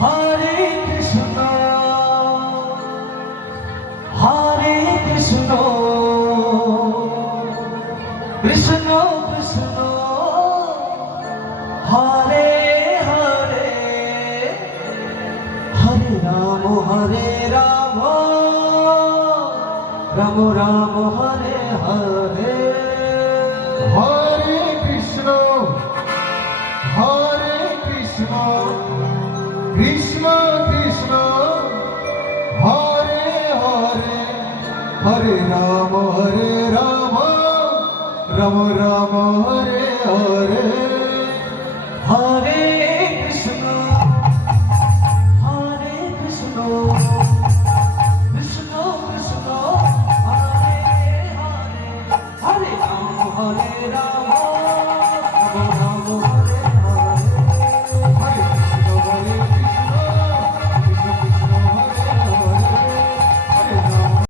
Hare Krishna Hare Krishna Krishna Krishna Hare Hare Hare Ram Ram Ram Hare Hare Hare Krishna Krishna Krishna Hare Hare Hare Ram Ram Ram Hare Hare